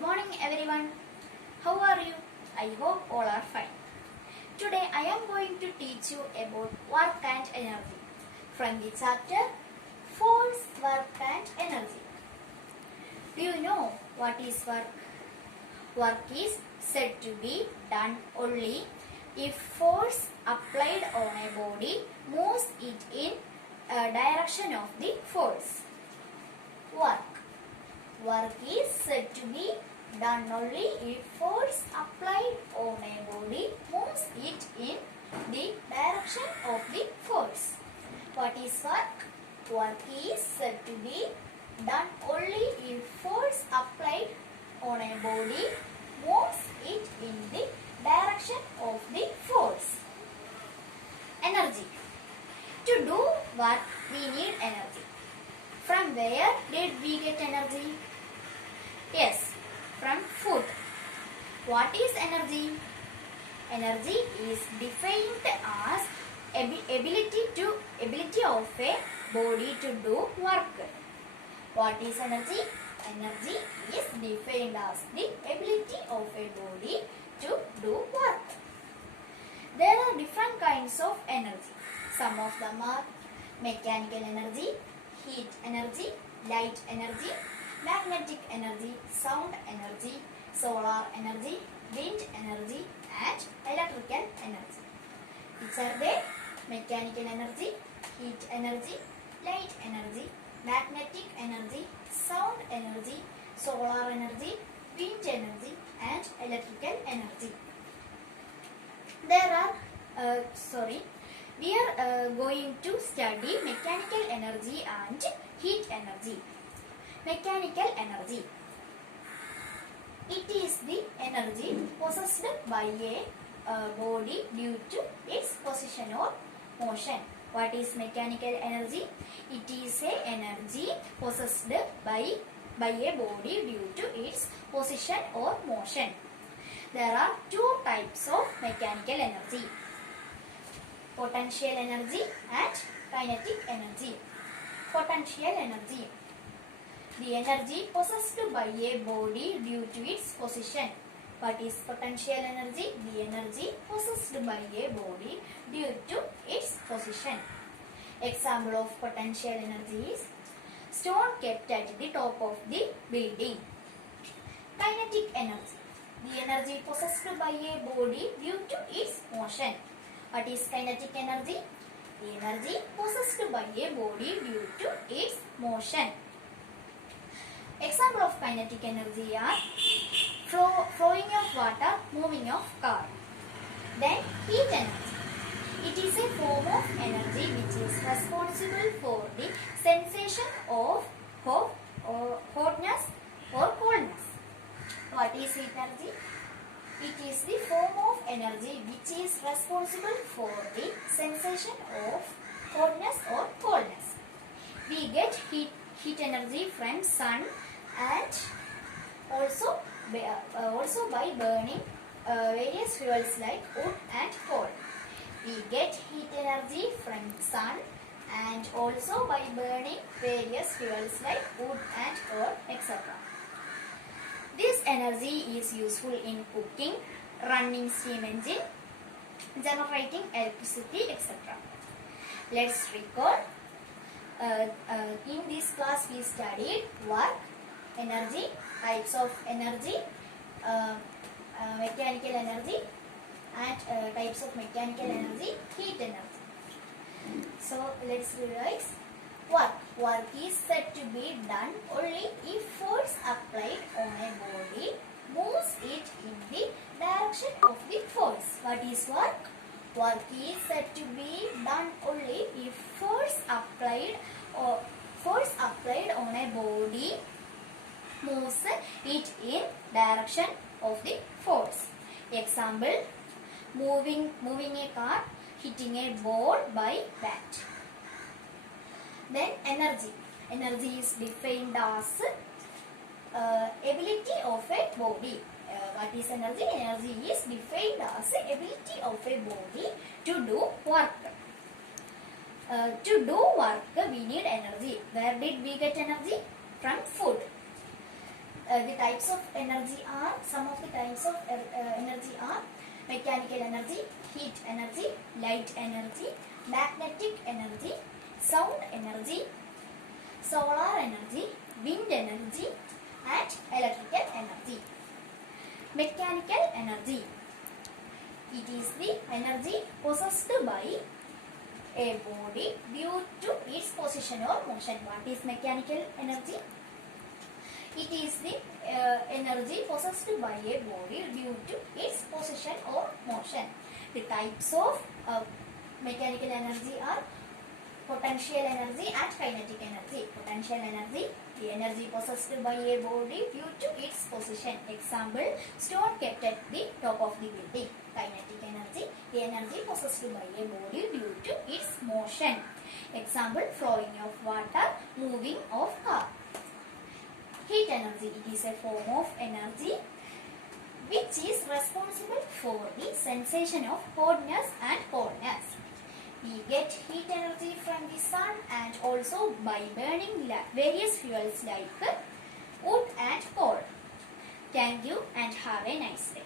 Good morning everyone. How are you? I hope all are fine. Today I am going to teach you about work and energy from the chapter Force, Work and Energy. Do you know what is work? Work is said to be done only if force applied on a body moves it in a direction of the force. Work. Work is said to be done only if force applied on a body moves it in the direction of the force. What is work? Work is said to be done only if force applied on a body moves it in the direction of the force. Energy. To do work, we need energy. From where did we get energy? Yes, from food. What is energy? Energy is defined as ability of a body to do work. What is energy? Energy is defined as the ability of a body to do work. There are different kinds of energy. Some of them are mechanical energy, heat energy, light energy, magnetic energy, sound energy, solar energy, wind energy and electrical energy. Which are they? Mechanical energy, heat energy, light energy, magnetic energy, sound energy, solar energy, wind energy and electrical energy. We are going to study mechanical energy and heat energy. Mechanical energy. It is the energy possessed by a body due to its position or motion. What is mechanical energy? It is a energy possessed by a body due to its position or motion. There are two types of mechanical energy: potential energy and kinetic energy. Potential energy. The energy possessed by a body due to its position. What is potential energy? The energy possessed by a body due to its position. Example of potential energy is stone kept at the top of the building. Kinetic energy. The energy possessed by a body due to its motion. What is kinetic energy? The energy possessed by a body due to its motion. Example of kinetic energy are flowing of water, moving of car. Then heat energy. It is a form of energy which is responsible for the sensation of hotness or coldness. What is heat energy? It is the form of energy which is responsible for the sensation of hotness or coldness. We get heat energy from sun and also by burning various fuels like wood and coal. We get heat energy from sun and also by burning various fuels like wood and coal, etc. This energy is useful in cooking, running steam engine, generating electricity, etc. Let's recall. In this class we studied work, energy, types of energy, mechanical energy and types of mechanical energy, heat energy. So let's revise. Work is said to be done only if force applied on a body moves it in the direction of the force. What is work? Work is said to be done only if force applied on a body moves it in direction of the force. Example: moving a car, hitting a ball by bat. Then energy. Energy is defined as ability of a body. What is energy? Energy is defined as ability of a body to do work. To do work, we need energy. Where did we get energy? From food. The types of energy are, some of the types of energy are mechanical energy, heat energy, light energy, magnetic energy, sound energy, solar energy, wind energy, and electrical energy. Mechanical energy. It is the energy possessed by a body due to its position or motion. What is mechanical energy? It is the energy possessed by a body due to its position or motion. The types of mechanical energy are potential energy and kinetic energy. Potential energy, the energy possessed by a body due to its position. Example, stone kept at the top of the building. Kinetic energy, the energy possessed by a body due to its motion. Example, flowing of water, moving of car. Heat energy, it is a form of energy which is responsible for the sensation of hotness and coldness. We get heat energy from the sun and also by burning various fuels like wood and coal. Thank you and have a nice day.